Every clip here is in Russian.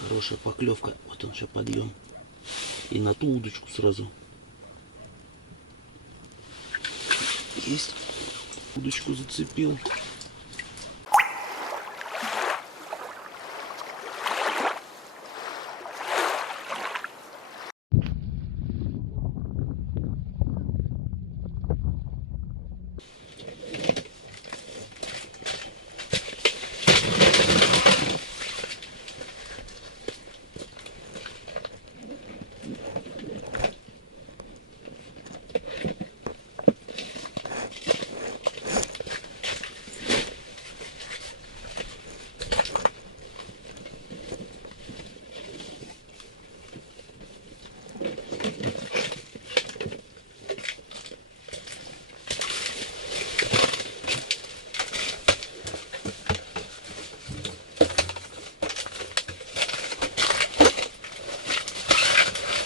Хорошая поклевка. Вот он сейчас подъем. И на ту удочку сразу. Есть. Удочку зацепил.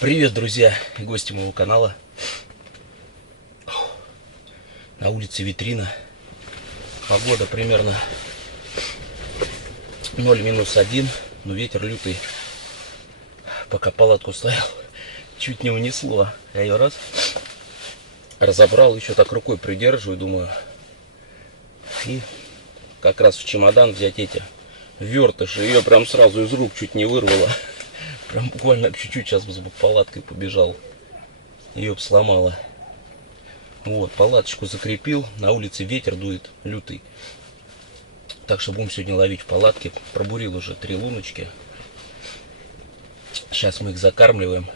Привет, друзья и гости моего канала. На улице витрина. Погода примерно 0-1, но ветер лютый. Пока палатку стоял, чуть не унесло. Я ее раз разобрал, еще так рукой придерживаю, думаю. И как раз в чемодан взять эти вертыши. Ее прям сразу из рук чуть не вырвало. Прям буквально чуть-чуть сейчас бы с палаткой побежал. Ее бы сломало. Вот, палаточку закрепил. На улице ветер дует лютый. Так что будем сегодня ловить в палатке. Пробурил уже 3 луночки. Сейчас мы их закармливаем.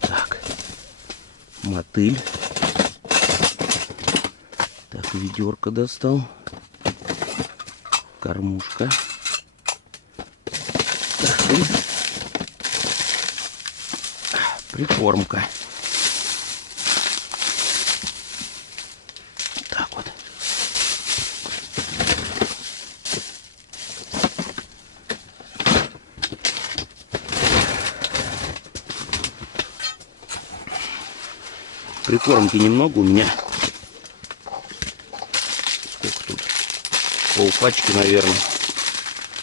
Так. Мотыль. Так, ведерко достал. Кормушка. Прикормка. Так вот. Прикормки немного у меня. Сколько тут? Полпачки, наверное.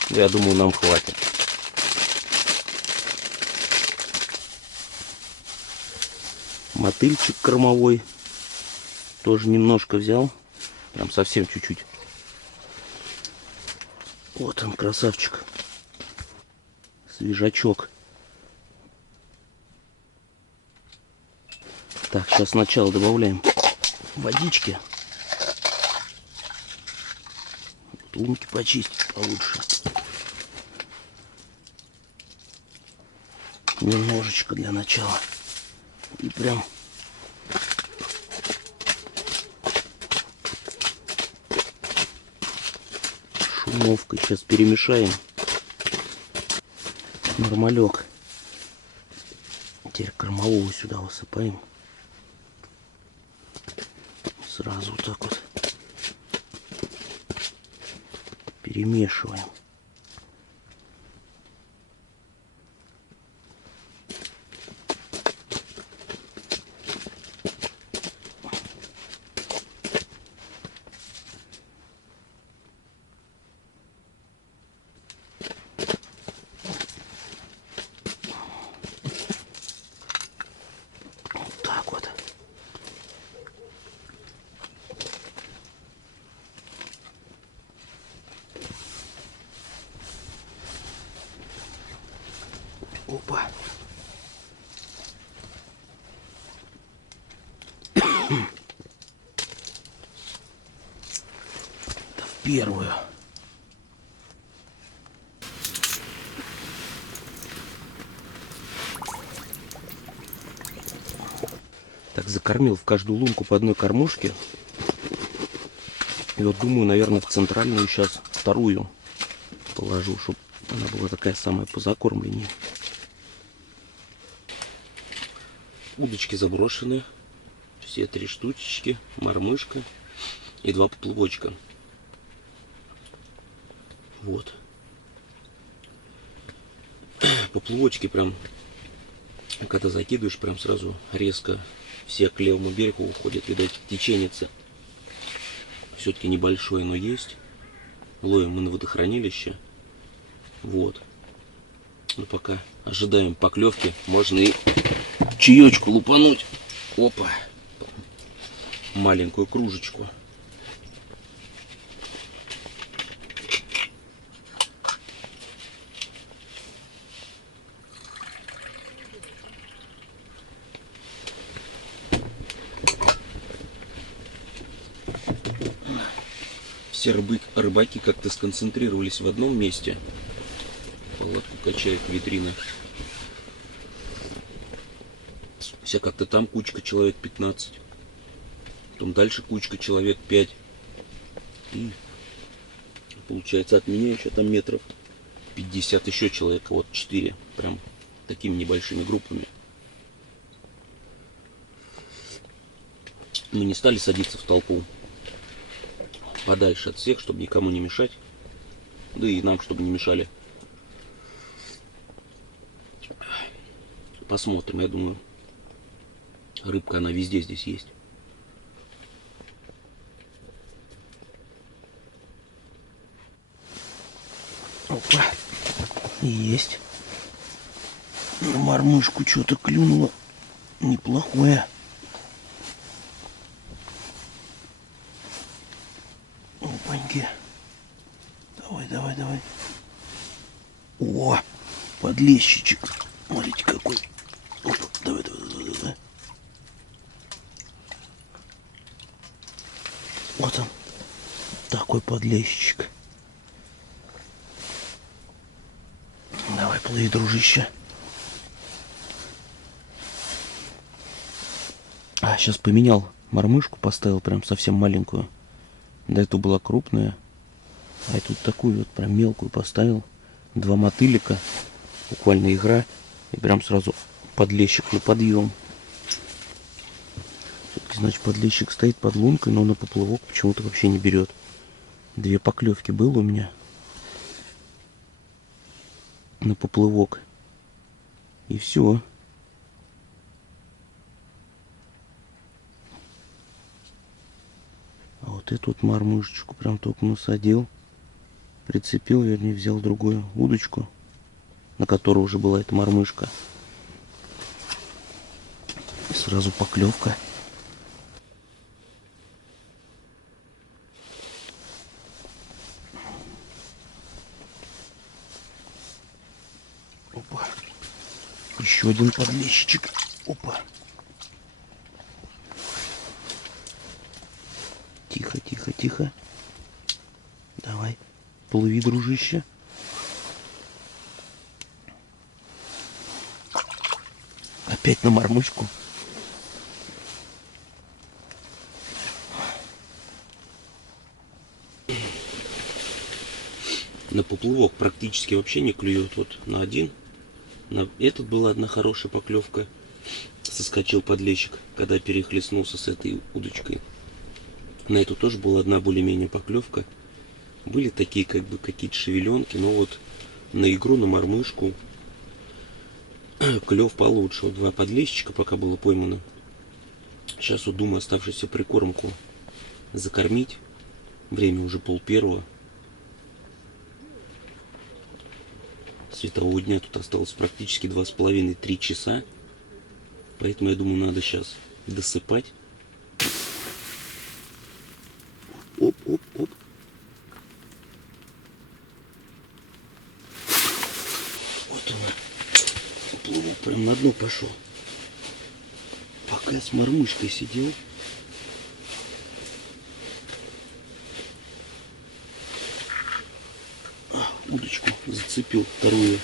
Я думаю, нам хватит. Мотыльчик кормовой тоже немножко взял, прям совсем чуть-чуть. Вот он, красавчик, свежачок. Так, сейчас сначала добавляем водички. Лунки почистить получше. Немножечко для начала. И прям шумовкой сейчас перемешаем. Нормалек. Теперь кормового сюда высыпаем. Сразу вот так вот перемешиваем. Опа. Это в первую. Так, закормил в каждую лунку по одной кормушке. И вот думаю, наверное, в центральную сейчас вторую положу, чтобы она была такая самая по закормлению. Удочки заброшены. Все 3 штучки, мормышка и 2 поплавочка. Вот. Поплавочки прям, когда закидываешь, прям сразу резко все к левому берегу уходят. Видать, теченица все-таки небольшое, но есть. Ловим мы на водохранилище. Вот. Ну пока ожидаем поклевки, можно и чаечку лупануть. Опа. Маленькую кружечку. Все рыбаки как-то сконцентрировались в одном месте. Палатку качает витрина. Все как-то там кучка человек 15. Потом дальше кучка человек 5. И получается от меня еще там метров 50 еще человек. Вот 4. Прям такими небольшими группами. Мы не стали садиться в толпу. Подальше от всех, чтобы никому не мешать. Да и нам, чтобы не мешали. Посмотрим, я думаю. Рыбка, она везде здесь есть. Опа. Есть. На мормышку что-то клюнуло. Неплохое. Опаньки. Давай, давай, давай. О, подлещичек. Смотрите какой. Опа, давай, давай, давай, давай. Вот он. Такой подлещичек. Давай, плыви, дружище. А, сейчас поменял мормышку, поставил прям совсем маленькую. До этого была крупная. А я тут такую вот прям мелкую поставил. 2 мотылика. Буквально игра. И прям сразу подлещик на подъем. Все-таки, значит, подлещик стоит под лункой, но на поплавок почему-то вообще не берет. 2 поклевки было у меня на поплавок. И все. А вот эту вот мормышечку прям только насадил. Прицепил, вернее, взял другую удочку, на которой уже была эта мормышка. И сразу поклевка. Опа. Еще один подлещичек. Опа. Тихо, тихо, тихо. Давай, плыви, дружище. Опять на мормышку. На поплавок практически вообще не клюет. Вот на один. На этот была одна хорошая поклевка. Соскочил подлещик, когда перехлестнулся с этой удочкой. На эту тоже была одна более-менее поклевка. Были такие как бы какие-то шевеленки, но вот на игру, на мормышку клев получше. Вот 2 подлещика пока было поймано. Сейчас вот думаю оставшуюся прикормку закормить. Время уже 12:30. Светового дня тут осталось практически 2,5-3 часа. Поэтому я думаю, надо сейчас досыпать. Оп, оп, оп. Вот он. Плывок прям на дно пошел. Пока с мормышкой сидел. Удочку зацепил вторую.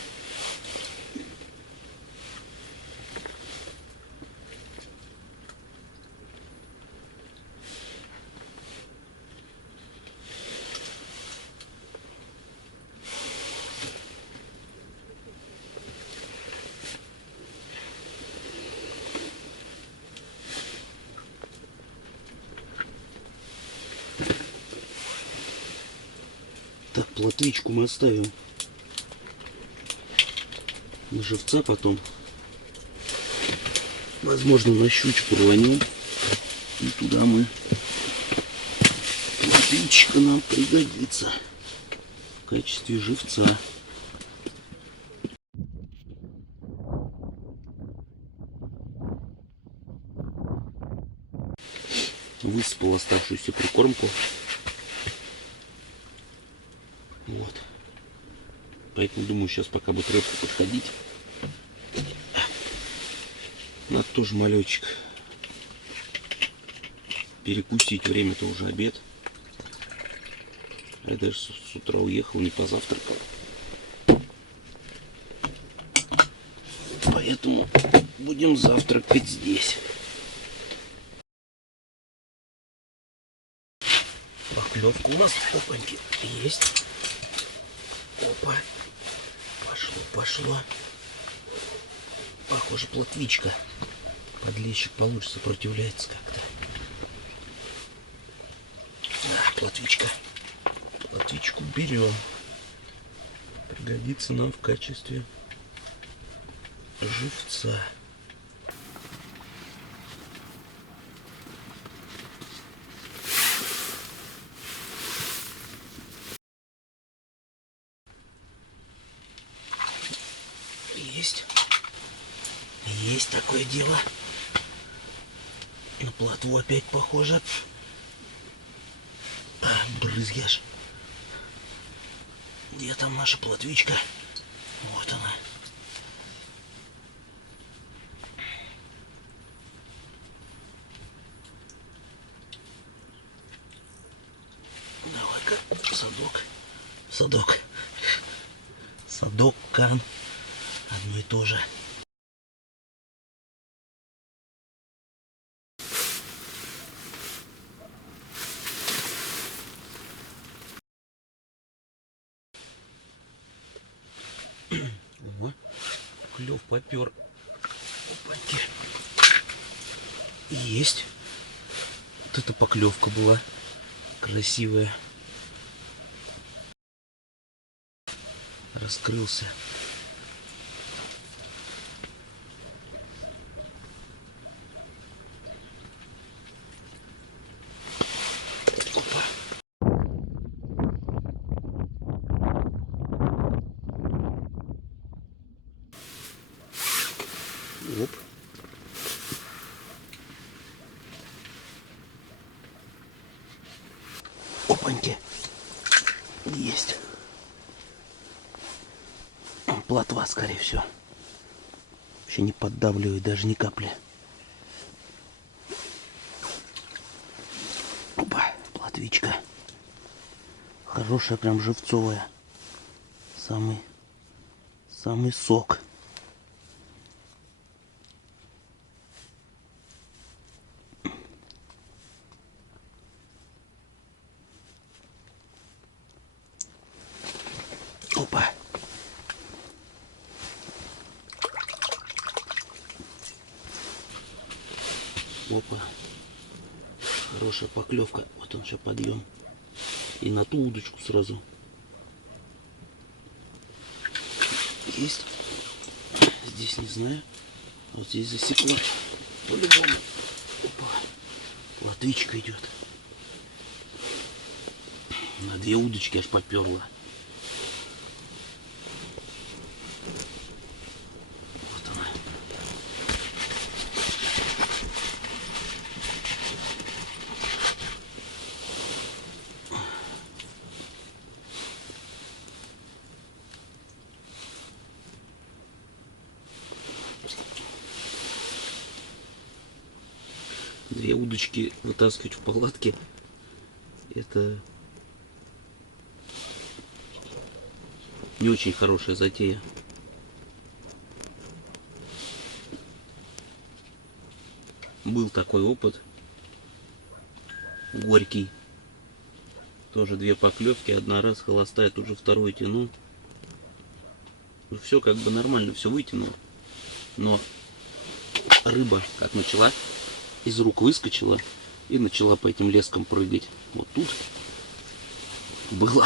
Так, плотвичку мы оставим на живца потом. Возможно, на щучку рванем. И туда мы... Плотвичка нам пригодится. в качестве живца. Высыпал оставшуюся прикормку. Вот. Поэтому думаю, сейчас пока будет рыбка подходить. Надо тоже малечек перекусить. Время-то уже обед. Я даже с утра уехал, не позавтракал. Поэтому будем завтракать здесь. Поклевка у нас, опаньки, есть. Опа. Пошло. Похоже, плотвичка. Подлещик получше сопротивляется как-то. Плотвичка. Плотвичку берем. Пригодится нам в качестве живца. Есть такое дело. На плотву опять похоже. Брызгяш. Где там наша плотвичка? Вот она. Давай-ка, садок, кан. Одно и то же. О, клев попер. Опаньки. Есть. Вот эта поклевка была красивая. Раскрылся. Опа. Оп. Опаньки. Есть. Плотва, скорее всего. Вообще не поддавливает даже ни капли. Опа, плотвичка. Хорошая, прям живцовая. Самый сок. Опа. Опа. Хорошая поклевка. Вот он сейчас подъем. И на ту удочку сразу. Есть. Здесь не знаю. Вот здесь засекла. По-любому. Опа. Плотвичка идет. На две удочки аж поперла. Вот она. Две удочки вытаскивать в палатке — это не очень хорошая затея. Был такой опыт горький. Тоже две поклевки, одна раз холостая, тут же вторую тянул. Все как бы нормально, все вытянул. Но рыба как начала из рук выскочила и начала по этим лескам прыгать. Вот тут было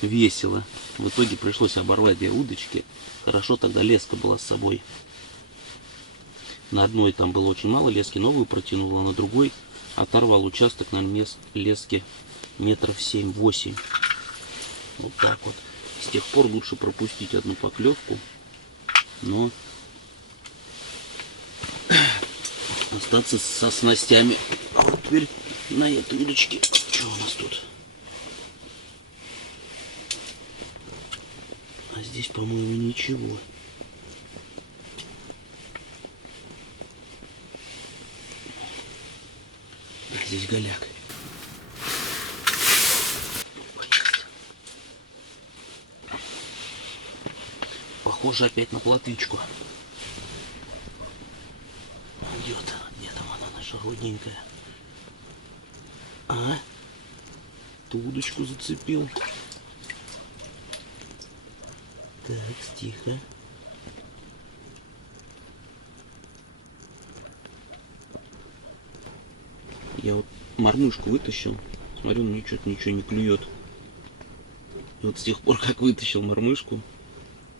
весело. В итоге пришлось оборвать две удочки. Хорошо тогда леска была с собой. На одной там было очень мало лески, новую протянула, а на другой оторвал участок на леске метров 7-8. Вот так вот. С тех пор лучше пропустить одну поклевку, но остаться со снастями. А вот теперь на этой удочке. Что у нас тут? А здесь, по-моему, ничего. А здесь голяк. Похоже опять на плотвичку. Идет. Где там она, наша родненькая? А? Ту удочку зацепил. Так, тихо. Я вот мормышку вытащил. Смотрю, мне что-то ничего не клюет. И вот с тех пор, как вытащил мормышку,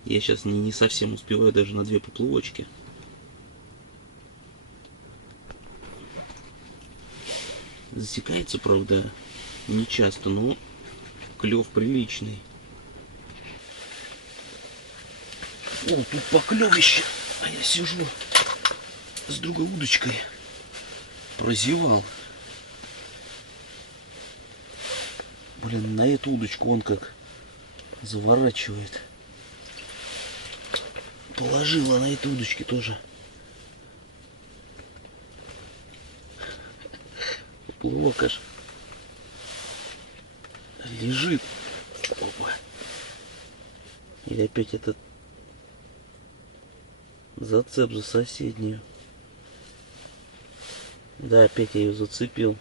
я сейчас не совсем успеваю даже на 2 поплавочки. Засекается, правда, не часто, но клев приличный. О, тут поклевище. А я сижу с другой удочкой. Прозевал. Блин, на эту удочку он как заворачивает. Положила на этой удочке тоже. Поплавок аж лежит. Опа. Или опять этот зацеп за соседнюю. Да, опять я ее зацепил.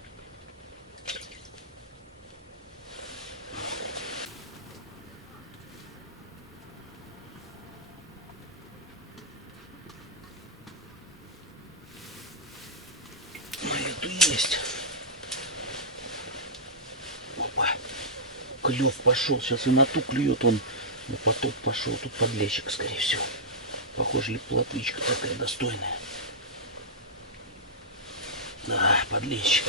Есть. Опа. Клев пошел. Сейчас и на ту клюет он. На поток пошел. Тут подлещик, скорее всего. Похоже, ли плотвичка такая достойная. Да, подлещик.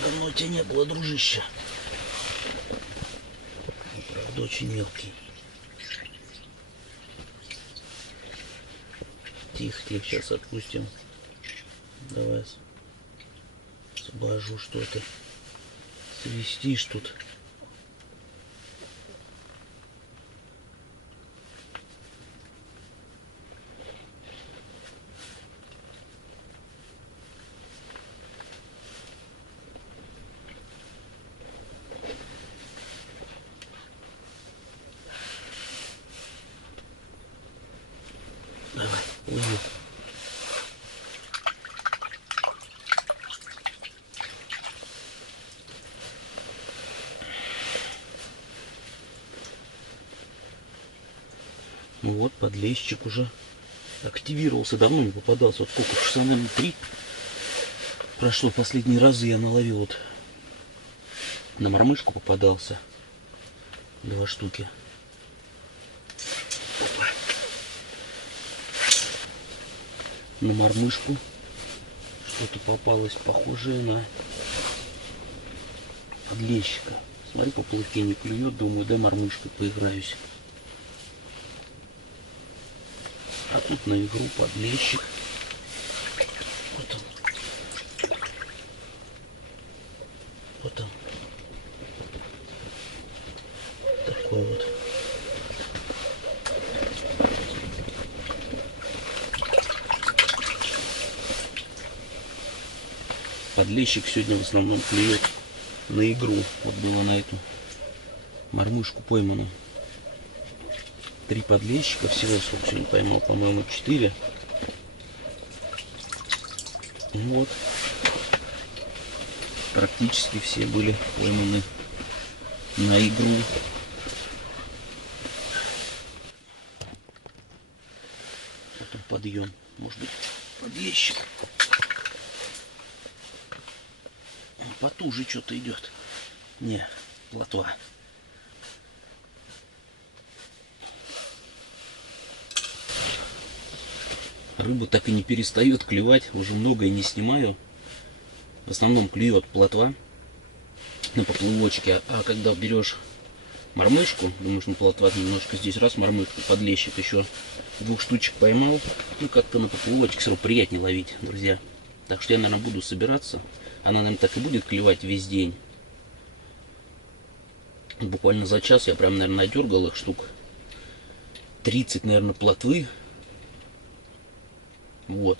Давно тебя не было, дружище. Правда, очень мелкий. Тихо, тихо, сейчас отпустим. Давай. Освобожу что-то. Свистишь тут. Давай, уйди. Ну вот, подлещик уже активировался. Давно не попадался. Вот сколько, часа, наверное, 3 прошло. Последние разы я наловил. Вот на мормышку попадался. 2 штуки. Опа. На мормышку что-то попалось похожее на подлещика. Смотри, по плавке не клюет. Думаю, да, мормышкой поиграюсь. А тут на игру подлещик. Вот он. Вот он. Такой вот. Подлещик сегодня в основном клюет на игру. Вот было на эту мормышку поймано 3 подлещика. Всего сколько сегодня поймал, по-моему, 4. Вот. Практически все были пойманы на игру. Потом подъем. Может быть, подлещик. Потуже что-то идет. Не, плотва. Рыба так и не перестает клевать. Уже многое не снимаю. В основном клюет плотва на поплавочке. А когда берешь мормышку. Думаю, что плотва немножко здесь раз мормышку подлещик. Еще 2 штучек поймал. Ну, как-то на поплавочек все равно приятнее ловить, друзья. Так что я, наверное, буду собираться. Она, наверное, так и будет клевать весь день. Буквально за час я прям, наверное, надергал их штук 30, наверное, плотвы. Вот.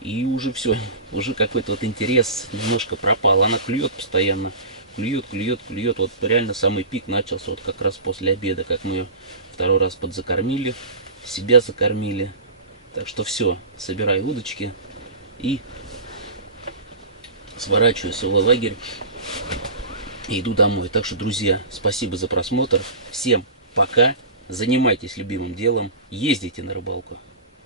И уже все, уже какой-то вот интерес немножко пропал. Она клюет постоянно. Клюет, клюет, клюет. Вот реально самый пик начался вот как раз после обеда, как мы ее 2-й раз подзакормили. Себя закормили. Так что все, собираю удочки и сворачиваю свой лагерь и иду домой. Так что, друзья, спасибо за просмотр. Всем пока. Занимайтесь любимым делом. Ездите на рыбалку.